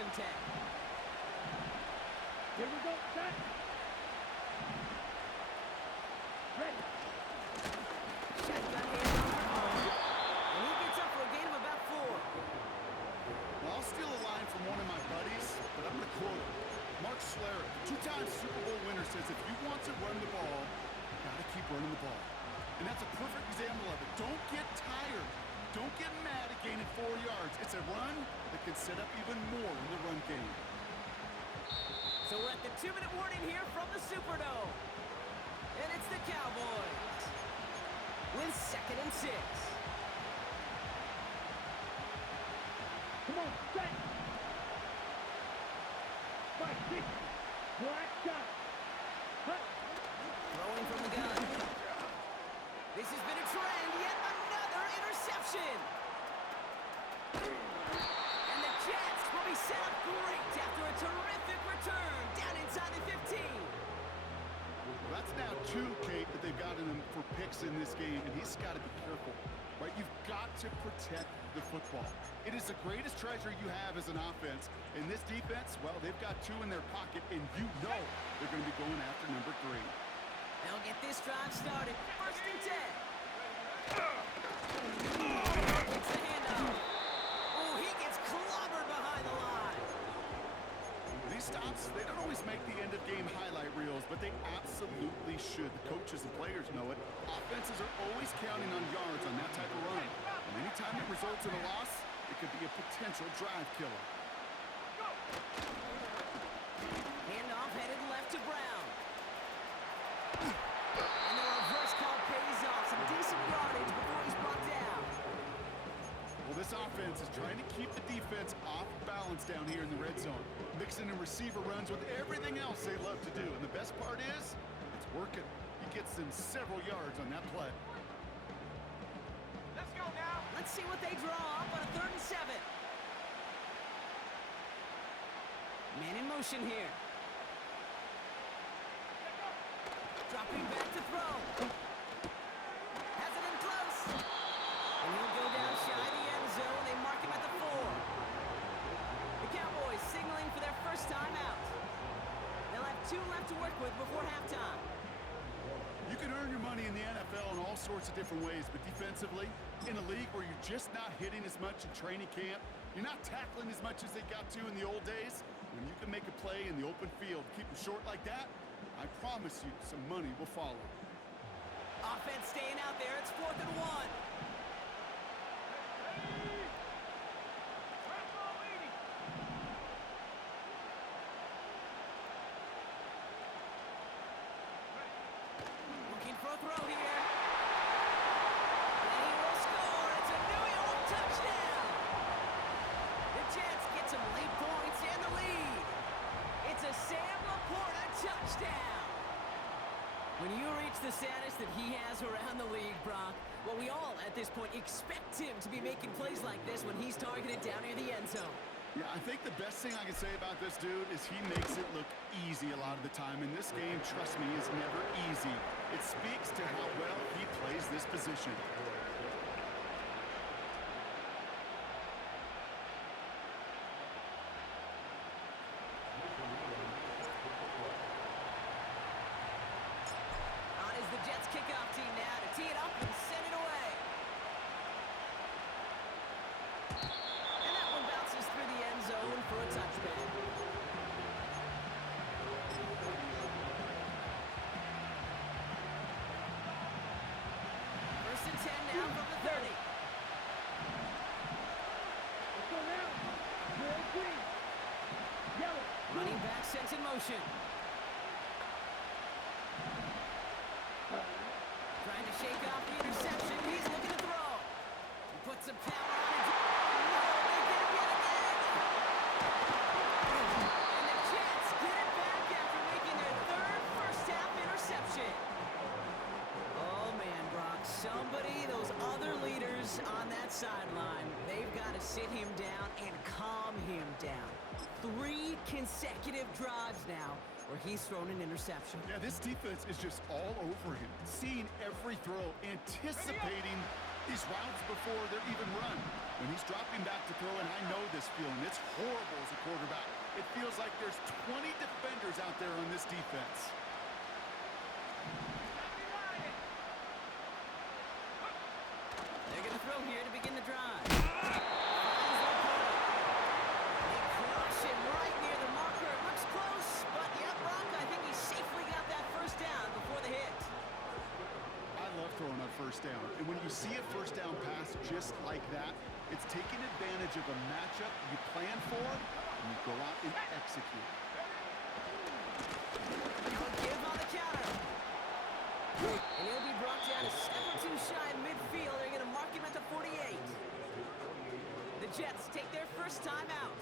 and 10. Here we go, set. Ready. Shotgun handoff, and he gets up for a gain of about 4. Well, I'll steal a line from one of my buddies, but I'm going to quote him. Mark Schlereth, the 2-time Super Bowl winner, says if you want to run the ball, you got to keep running the ball. And that's a perfect example of it. Don't get tired. Don't get mad at gaining 4 yards. It's a run that can set up even more in the run game. So we're at the 2-minute warning here from the Superdome. And it's the Cowboys with 2nd and 6. Come on, set. 5, 6. Black shot. Cut. Throwing from the gun. This has been a trend. Yet another interception. And the Jets will be set up great after a terrific return down inside the 15. Well, that's now 2, Kate, that they've gotten him for picks in this game, and he's got to be careful, right? You've got to protect the football. It is the greatest treasure you have as an offense. In this defense, well, they've got 2 in their pocket, and you know they're going to be going after number 3. They'll get this drive started. 1st and 10. It's the handoff. Oh, he gets clobbered behind the line. These stops, they don't always make the end-of-game highlight reels, but they absolutely should. The coaches and players know it. Offenses are always counting on yards on that type of run. And anytime it results in a loss, it could be a potential drive killer. Handoff headed left to Brown. And the reverse call pays off. Some decent yardage before he's brought down. Well, this offense is trying to keep the defense off balance down here in the red zone. Mixing in receiver runs with everything else they love to do. And the best part is, it's working. He gets them several yards on that play. Let's go now. Let's see what they draw up on a 3rd and 7. Man in motion here. Dropping back to throw. Has it in close. And he'll go down shy of the end zone. They mark him at the 4. The Cowboys signaling for their first time out. They'll have 2 left to work with before halftime. You can earn your money in the NFL in all sorts of different ways, but defensively, in a league where you're just not hitting as much in training camp, you're not tackling as much as they got to in the old days, when you can make a play in the open field, keep them short like that, I promise you some money will follow. Offense staying out there. It's 4th and 1. Looking for a throw here. And he will score. It's a New York touchdown. The Jets get some late points and the lead. It's a Sam Laporta touchdown. When you reach the status that he has around the league, Brock, well, we all at this point expect him to be making plays like this when he's targeted down near the end zone. Yeah, I think the best thing I can say about this dude is he makes it look easy a lot of the time. And this game, trust me, is never easy. It speaks to how well he plays this position. On is the Jets kickoff team now to tee it up and send it away. And that one bounces through the end zone for a touchback. First and 10 now from the 30. Let's go now. Red, green. Yellow. Running back sent in motion. Trying to shake off the interception. He's looking to throw. He puts some power on it. No, they get it yet again. And the Jets get it back after making their 3rd first-half interception. Oh, man, Brock. Somebody, those other leaders on that sideline, they've got to sit him down and calm him down. 3 consecutive drives now where he's thrown an interception. Yeah, this defense is just all over him. Seeing every throw, anticipating these routes before they're even run. When he's dropping back to throw, and I know this feeling, it's horrible as a quarterback. It feels like there's 20 defenders out there on this defense. They're going to throw here to begin the drive. They crush him right near the marker. It looks close, but yeah, Brock, I think he safely got that first down before the hit. I love throwing on first down. And when you see a first down pass just like that, it's taking advantage of a matchup you plan for, and you go out and execute. Good give on the counter. And he'll be brought down a step or two shy of midfield. They're going to mark him at the 48. The Jets take their first time out.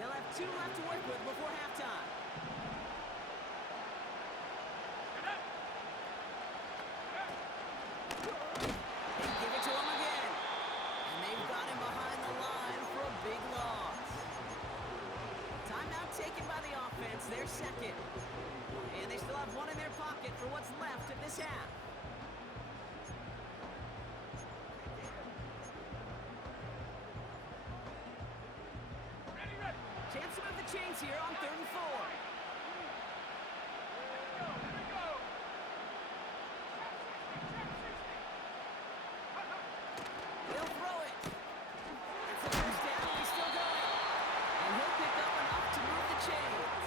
They'll have 2 left to work with before halftime. They give it to him again. And they've got him behind the line for a big loss. Timeout taken by the offense, their second. And they still have 1 in their pocket for what's left of this half. Chance to move the chains here on 3rd and 4. They'll throw it. That's a first down, and he's still going. And he'll pick up enough to move the chains.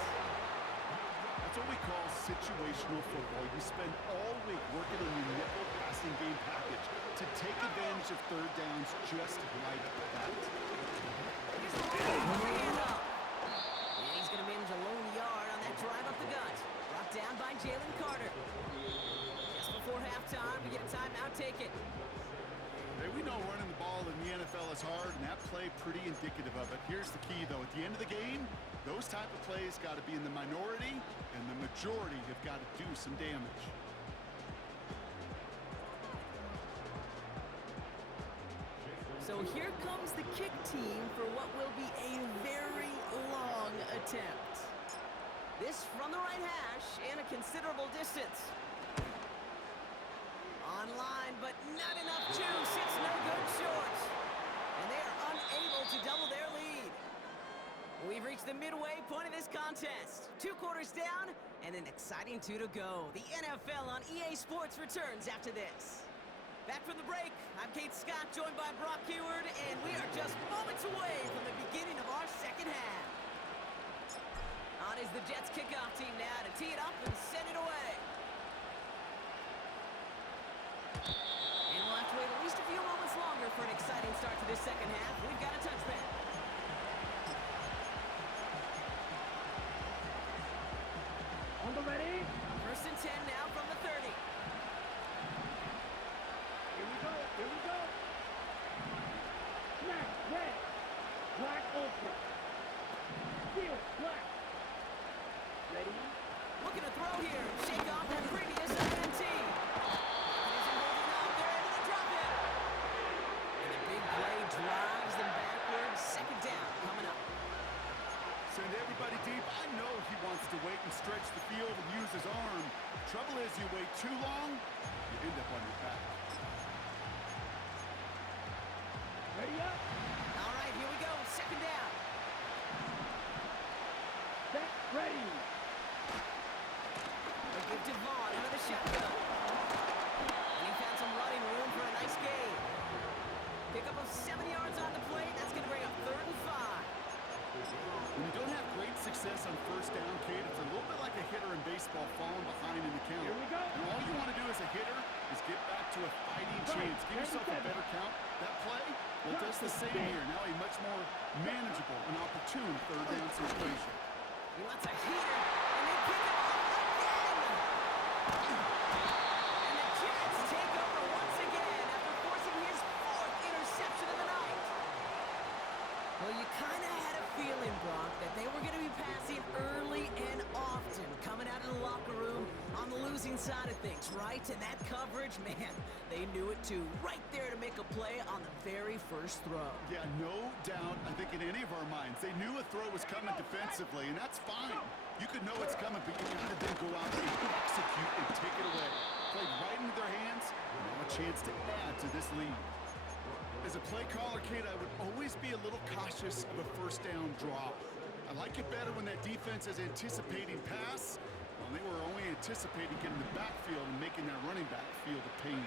That's what we call situational football. You spend all week working on your nickel passing game package to take advantage of third downs just like that. Here's the hand up. And he's going to manage a lone yard on that drive up the gut. Brought down by Jalen Carter. Just before halftime, we get a timeout taken. Hey, we know running the ball in the NFL is hard, and that play pretty indicative of it. Here's the key, though. At the end of the game, those type of plays got to be in the minority, and the majority have got to do some damage. So here comes the kick team for what will be a very long attempt. This from the right hash and a considerable distance. Online, but not enough juice. It's no good short. And they are unable to double their lead. We've reached the midway point of this contest. 2 quarters down and an exciting 2 to go. The NFL on EA Sports returns after this. Back from the break, I'm Kate Scott, joined by Brock Heward, and we are just moments away from the beginning of our second half. On is the Jets kickoff team now to tee it up and send it away. And we'll have to wait at least a few moments longer for an exciting start to this second half. We've got a touchback. On the ready. 1st and 10 now from the 30. Here we go. Here we go. Snap. Red. Black ultra. Steel. Black. Ready. Looking to throw here. Shake off that previous INT. They're into the drop in. And the big play drives them backwards. Second down coming up. Send everybody deep. I know he wants to wait and stretch the field and use his arm. Trouble is, you wait too long, you end up on your back. Ready up. All right, here we go. Second down. Set. Ready. They give to Vaughn out of the shotgun. And he found some running room for a nice gain. Pickup of 7 yards on the play. That's going to bring up 3rd and 5. When you don't have great success on first down, Kate, it's a little bit like a hitter in baseball falling behind in the count. Here we go. And all you want to do as a hitter is get back to a fighting chance. Give yourself a better count. That play, well, it does the same here. Now a much more manageable and opportune third down situation. He wants a heater, and they pick it off again. And the Jets take over once again after forcing his 4th interception of the night. Well, you kind of had a feeling, Brock, that they were going to be passing early and often, coming out of the locker room on the losing side of things, right? And that coverage, man, they knew it too. Right there to make a play on the very first throw. Yeah, no doubt. I think in any of our minds, they knew a throw was coming defensively, and that's fine. You could know it's coming, but you got to then go out and execute and take it away. Played right into their hands, no chance to add to this lead. As a play caller, Kate, I would always be a little cautious of a first down draw. I like it better when that defense is anticipating pass. Well, they were only anticipating getting the backfield and making that running back feel the pain.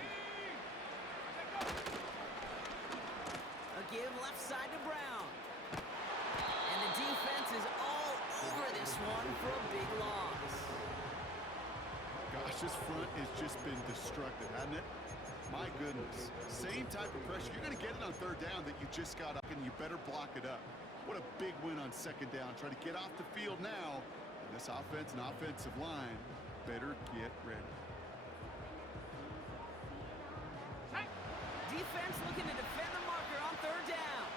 A give left side to Brown. And the defense is all over this one for a big loss. Gosh, this front has just been destructive, hasn't it? My goodness. Same type of pressure. You're going to get it on third down that you just got up, and you better block it up. What a big win on second down. Try to get off the field now. And this offense and offensive line better get ready. Defense looking to defend the marker on third down.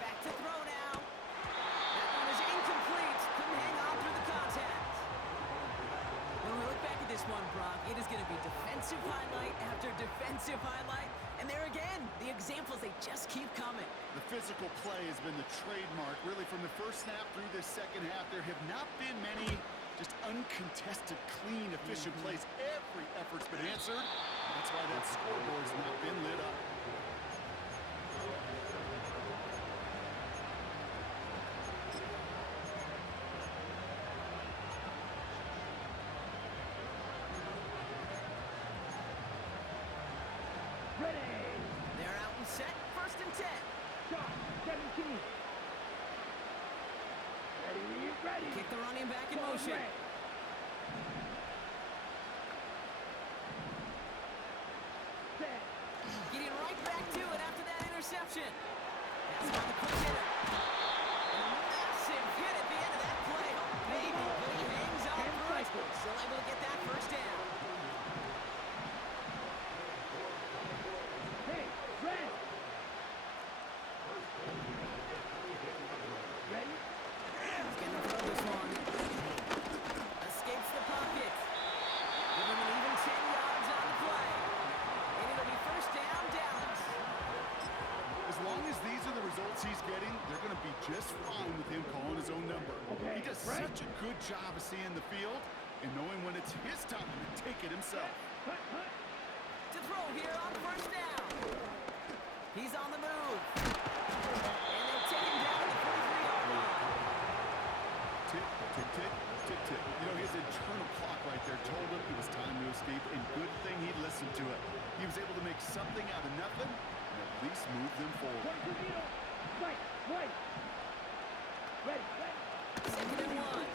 Back to throw now. That one is incomplete. Couldn't hang on through the contact. When we look back at this one, Brock, it is going to be defensive highlight after defensive highlight. And there again, the examples, they just keep coming. The physical play has been the trademark, really, from the first snap through this second half. There have not been many just uncontested, clean, efficient plays. Every effort's been answered. That's why that scoreboard's not been lit up. Ready. They're out and set, 1st and 10. Shot. 17. Ready. Kick the running back in motion. Set. Getting right back to it after that interception. That's by the quick hitter. And a massive hit at the end of that play. Oh, baby, but he hangs on through it. Still able to get that first down. Hey, Red. Ready? He's going to throw this one. Escapes the pocket. Give him an even 10 yards on the play. And it'll be first down, Dallas. As long as these are the results he's getting, they're going to be just fine with him calling his own number. Okay, He does right. such a good job of seeing the field and knowing when it's his time to take it himself. Hut. To throw here on first down. He's on the move. And they'll take him down to the 43-yard line. Tick, tick, tick, tick, tick. You know, his internal clock right there told him it was time to escape, and good thing he listened to it. He was able to make something out of nothing and at least move them forward. Right. Ready. 2nd and 1.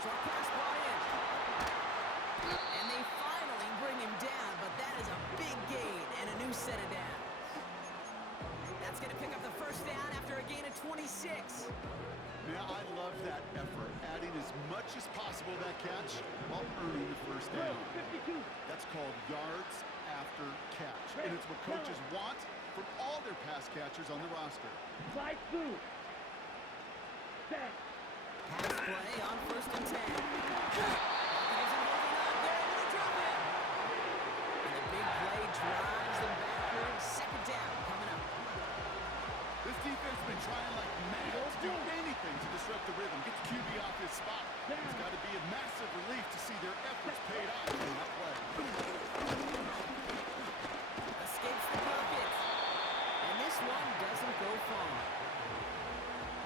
Short pass brought in. And they finally bring him down, but that is a big gain and a new set of downs. That's going to pick up the first down after a gain of 26. Now, I love that effort, adding as much as possible to that catch while earning the first down. 52. That's called yards after catch, and it's what coaches want from all their pass catchers on the roster. Slide through. Set. Pass play on 1st and 10. Isn't holding up. They're able to drop it. And the big play drives them backwards. 2nd down coming up. This defense has been trying like mad to do anything to disrupt the rhythm, get the QB off his spot. It's got to be a massive relief to see their efforts paid off in that play. Escapes the pocket. And this one doesn't go far.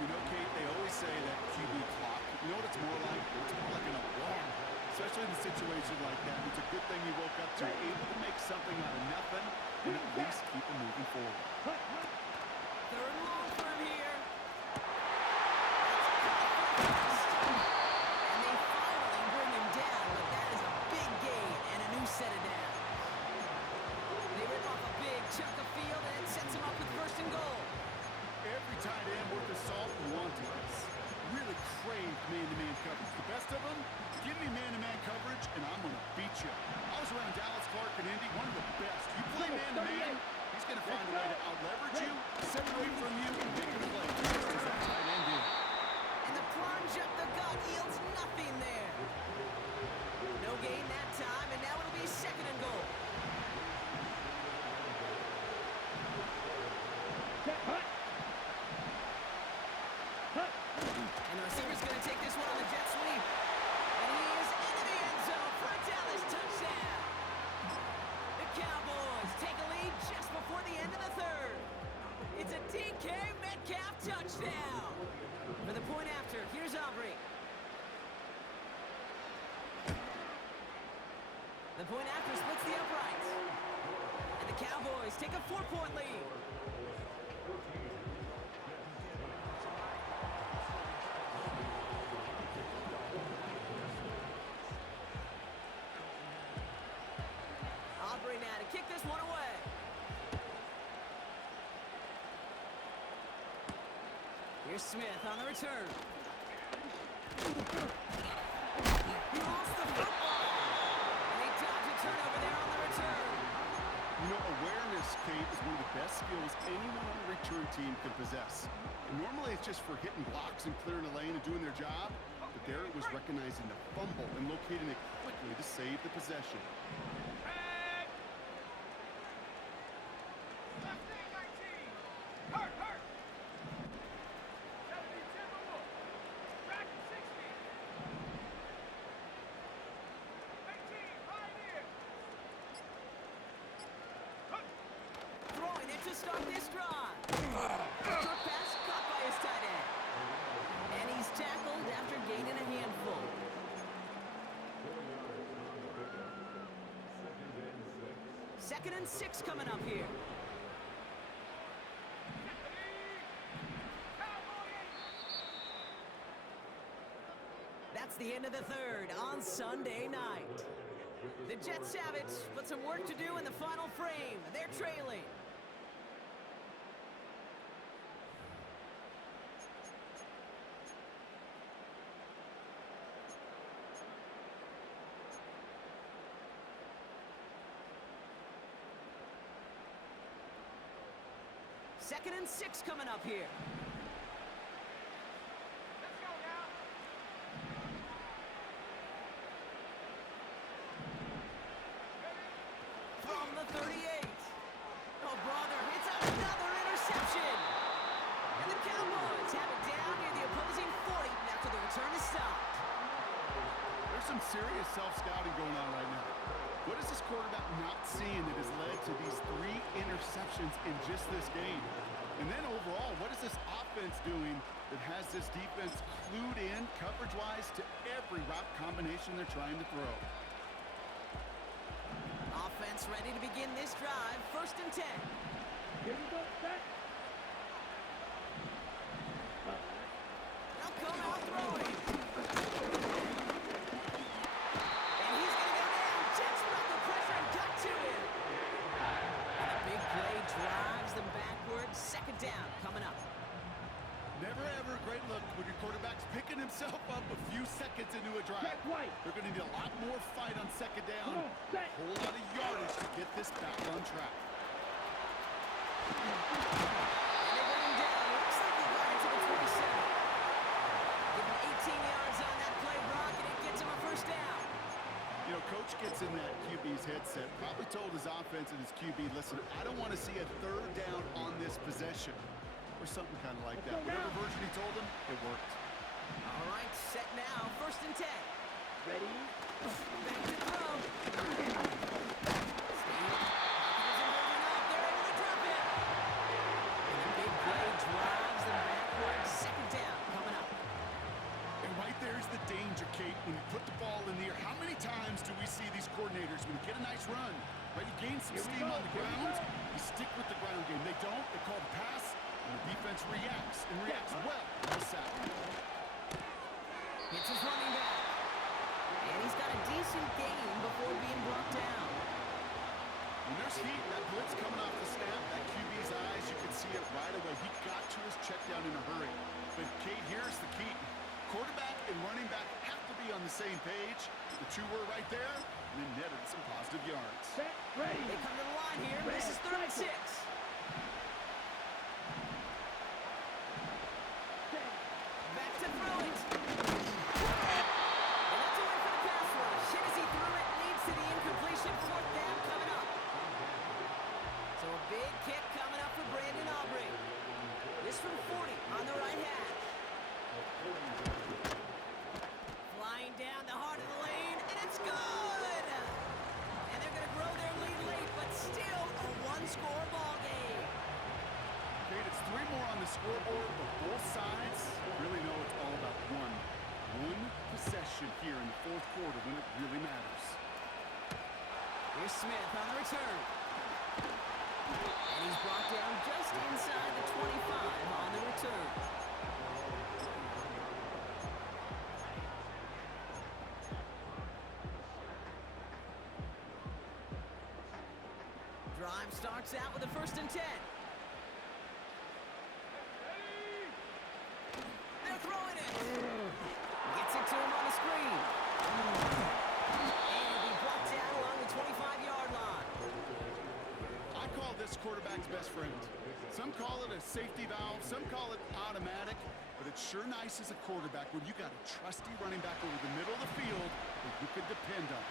You know, Kate, they always say that QB clock, you know what it's more like? It's more like an alarm. Especially in a situation like that. It's a good thing you woke up to, able to make something out of nothing and at least keep them moving forward. 3rd and long for him here. And they finally bring him down, but that is a big gain and a new set of downs. They rip off a big chunk of field and it sets him up with 1st and goal. Every tight end worth his salt wanted this. Really craved man-to-man coverage. The best of them, give me man-to-man coverage and I'm going to beat you. I was around Dallas, Clark, and Indy, one of the best. You play man-to-man, he's going to find a way to out-leverage The point after splits the uprights. And the Cowboys take a 4-point lead. Aubrey now to kick this one away. Here's Smith on the return. He lost the football. And they dodge a turnover there on the return. You know, awareness, Kate, is one of the best skills anyone on a return team can possess. And normally it's just for hitting blocks and clearing a lane and doing their job. But there it was recognizing the fumble and locating it quickly to save the possession. Throwing it to start this drive. Short pass caught by his tight end. And he's tackled after gaining a handful. Second and 6 coming up here. That's the end of the third on Sunday night. The Jets have it, but some work to do in the final frame. They're trailing. Second and 6 coming up here. Let's go now. From the 38. Oh, brother, it's another interception. And the Cowboys have it down near the opposing 40 after the return is stopped. There's some serious self-scouting going on right now. What is this quarterback not seeing that has led to these 3 interceptions in just this game? And then overall, what is this offense doing that has this defense clued in coverage-wise to every route combination they're trying to throw? Offense ready to begin this drive. First and 10. Here we go, set. They'll come out throwing. And he's going to go down. Jets brought the pressure and got to him. And a big play drives them backwards. Second down coming up. Never ever a great look when your quarterback's picking himself up a few seconds into a drive. Check right. They're going to need a lot more fight on second down. Come on, set. A whole lot of yardage to get this back on track. And they bring him down. Looks like he got into the 27. Give him 18 yards on that play, Brock, and it gets him a first down. You know, coach gets in that QB's headset, probably told his offense and his QB, listen, I don't want to see a third down on this possession. Or something kind of like that. Whatever version he told him, it worked. All right, set now. First and 10. Ready? Back to throw. Steve. Isn't moving up. They're able to drop it. And the big play drives them backwards. Second down coming up. And right there's the danger, Kate, when you put the ball in the air. How many times do we see these coordinators, when you get a nice run, right, you gain some steam on the ground, you stick with the ground game. They don't, they call the pass, and the defense reacts, and reacts well to the sack. It's his running back. And he's got a decent gain before being brought down. When there's heat, that blitz coming off the snap, that QB's eyes, you can see it right away. He got to his check down in a hurry. But, Kate, here's the key. Quarterback and running back have to be on the same page. The two were right there, and then netted some positive yards. Set. Ready. They come to the line here. This is third and 6. Set. Back to throw it. And that's a win for the pass rush. Hit as he threw it. Leads to the incompletion. Fourth down coming up. So a big kick coming up for Brandon Aubrey. This from 40 on the right hash. Flying down the heart of the lane, and it's good! And they're going to grow their lead late, but still a one-score ball game. Kate, it's 3 more on the scoreboard, but both sides really know it's all about one possession here in the fourth quarter when it really matters. Here's Smith on the return. And he's brought down just inside the 25 on the return. Drive starts out with a 1st and 10. They're throwing it. Gets it to him on the screen. And he brought down along the 25-yard line. I call this quarterback's best friend. Some call it a safety valve, some call it automatic, but it's sure nice as a quarterback when you got a trusty running back over the middle of the field that you can depend on.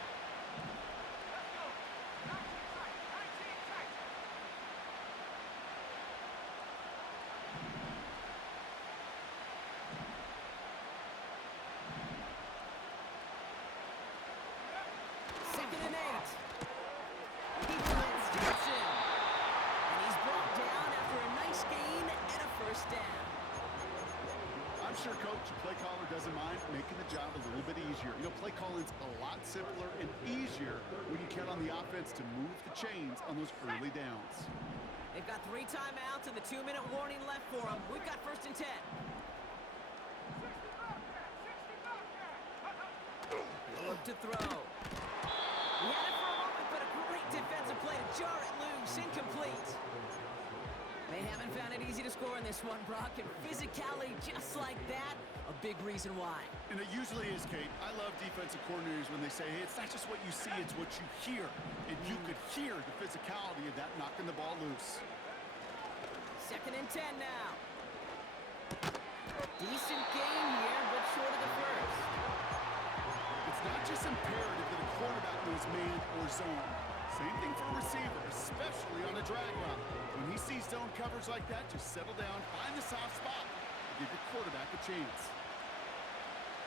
I'm sure Coach, play caller doesn't mind making the job a little bit easier. You know, play calling's a lot simpler and easier when you count on the offense to move the chains on those early downs. They've got 3 timeouts and the 2-minute warning left for them. We've got 1st and 10. Look to throw. He had it for a moment, but a great defensive play to jar it loose. Incomplete. They haven't found it easy to score in this one, Brock, and physicality just like that, a big reason why. And it usually is, Kate. I love defensive coordinators when they say, hey, it's not just what you see, it's what you hear. And you could hear the physicality of that knocking the ball loose. 2nd and 10 now. Decent game here, but short of the first. It's not just imperative that a quarterback knows man or zone. Same thing for a receiver, especially on a drag route. When he sees zone coverage like that, just settle down, find the soft spot, and give your quarterback a chance.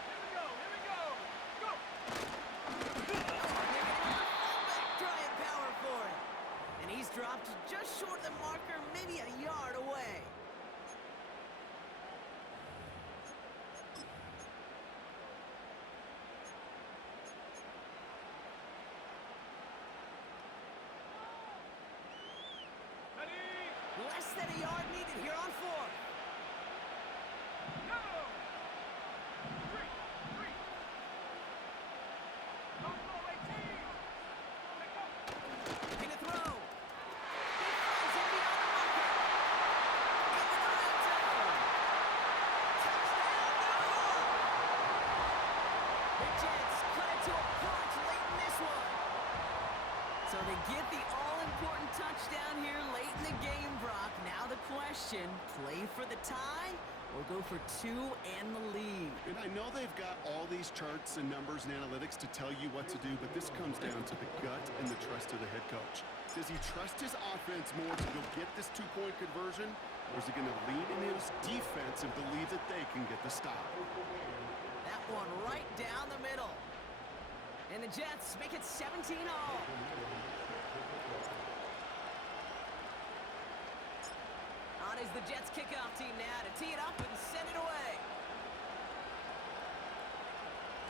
Here we go. Go! Trying power for it. And he's dropped just short of the marker, maybe a yard away. Less than a yard needed here on 4th. No! 3. Don't go 18. Let go. Looking to throw. He finds him beyond the marker. Into the red zone. Touchdown, New York! The Jets cut it to a punch late in this one. So they get the all-important touchdown here late in the game, Brock. Now the question, play for the tie or go for 2 and the lead? And I know they've got all these charts and numbers and analytics to tell you what to do, but this comes down to the gut and the trust of the head coach. Does he trust his offense more to go get this 2-point conversion, or is he going to lean in his defense and believe that they can get the stop? That one right down the middle. And the Jets make it 17-all. On is the Jets kickoff team now to tee it up and send it away.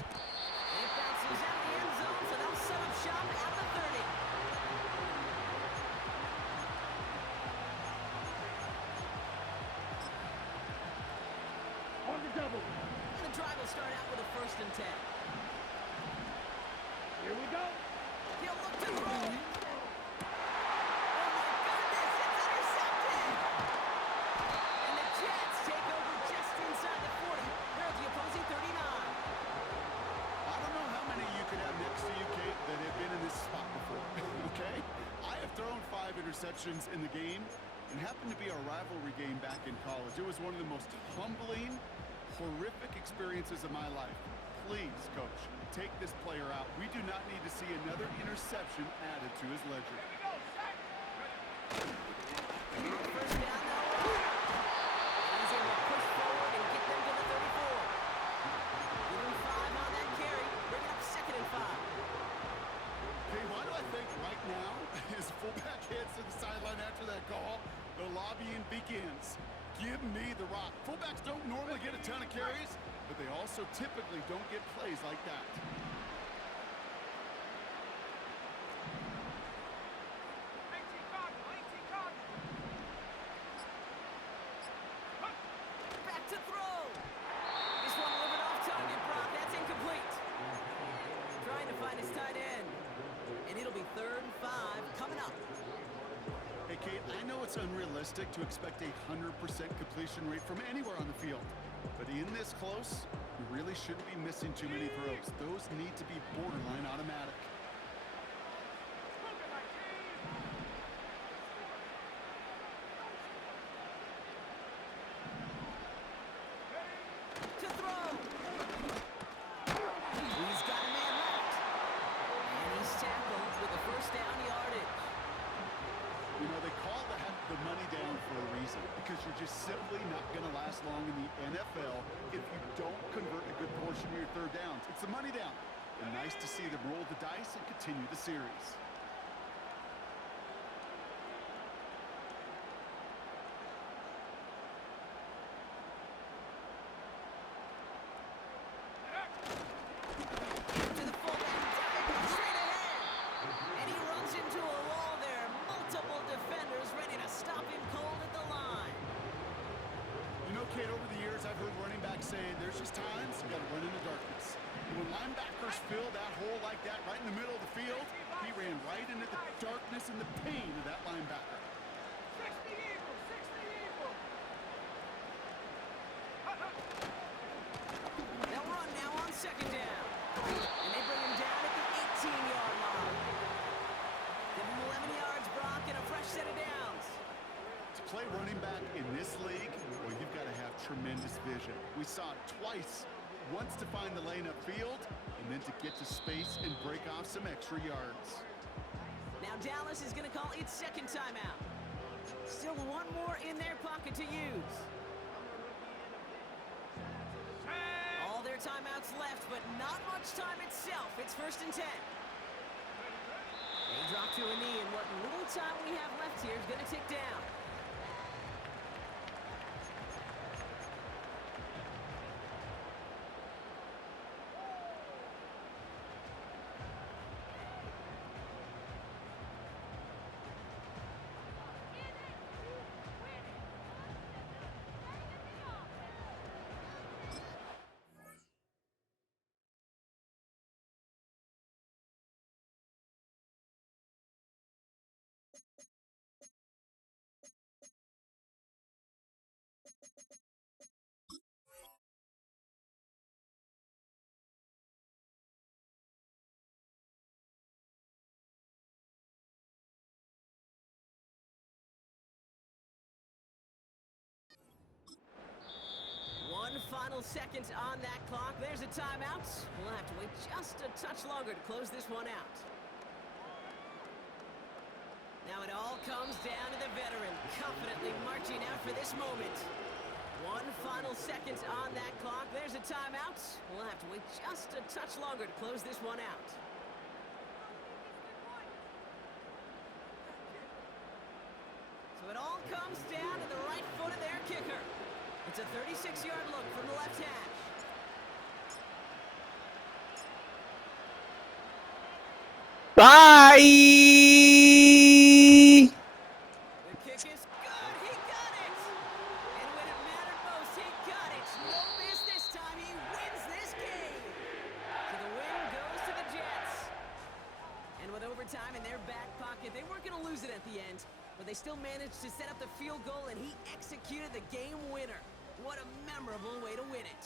And it bounces out the end zone, so they'll set up shop at the 30. On the double. And the drive will start out with a 1st and 10. Here we go. He'll look to throw. Oh, my goodness, it's intercepted. And the Jets take over just inside the 40. They're at the opposing 39. I don't know how many you could have next to you, Kate, that have been in this spot before, okay? I have thrown 5 interceptions in the game, and happened to be a rivalry game back in college. It was one of the most humbling, horrific experiences of my life. Please, Coach, take this player out. We do not need to see another interception added to his ledger. Here we go. Set. First down, though. He's able to push forward and get them to the 34. Give him 5 on that carry. Bring it up 2nd and 5. Okay, why do I think right now his fullback heads to the sideline after that call? The lobbying begins. Give me the rock. Fullbacks don't normally get a ton of carries, but they also typically don't get plays like that. it's unrealistic to expect a 100% completion rate from anywhere on the field. But in this close, you really shouldn't be missing too many throws. Those need to be borderline automatic. To throw. He's got a man left. And he's tackled with a first down yardage. You know, they call that the money down for a reason, because you're just simply not going to last long in the NFL if you don't convert a good portion of your third downs. It's the money down. And nice to see them roll the dice and continue the series. To the fullback, diving straight ahead. And he runs into a wall there. Multiple defenders ready to stop him cold at the line. You know, Kate, over the years, I've heard running backs say there's just times you got to run in the darkness. And when linebackers fill that hole like that right in the middle of the field, he ran right into the darkness and the pain of that linebacker. 60 Eagles, 60 Eagles. They'll run now on second down. And they bring him down at the 18-yard line. Give him 11 yards, Brock, and a fresh set of downs. To play running back in this league, well, you've got to have tremendous vision. We saw it twice. Once to find the lane upfield, and then to get to space and break off some extra yards. Now Dallas is going to call its second timeout. Still one more in their pocket to use. All their timeouts left, but not much time itself. It's 1st and 10. They drop to a knee, and what little time we have left here is going to tick down. Final seconds on that clock. There's a timeout. We'll have to wait just a touch longer to close this one out. Now it all comes down to the veteran, confidently marching out for this moment. One final seconds on that clock. There's a timeout. We'll have to wait just a touch longer to close this one out. So it all comes down to the right foot of their kicker. It's a 36-yard look from the left hash. Bye! The kick is good. He got it. And when it mattered most, he got it. No miss this time. He wins this game. So the win goes to the Jets. And with overtime in their back pocket, they weren't going to lose it at the end, but they still managed to set up the field goal, and he executed the game winner. What a memorable way to win it.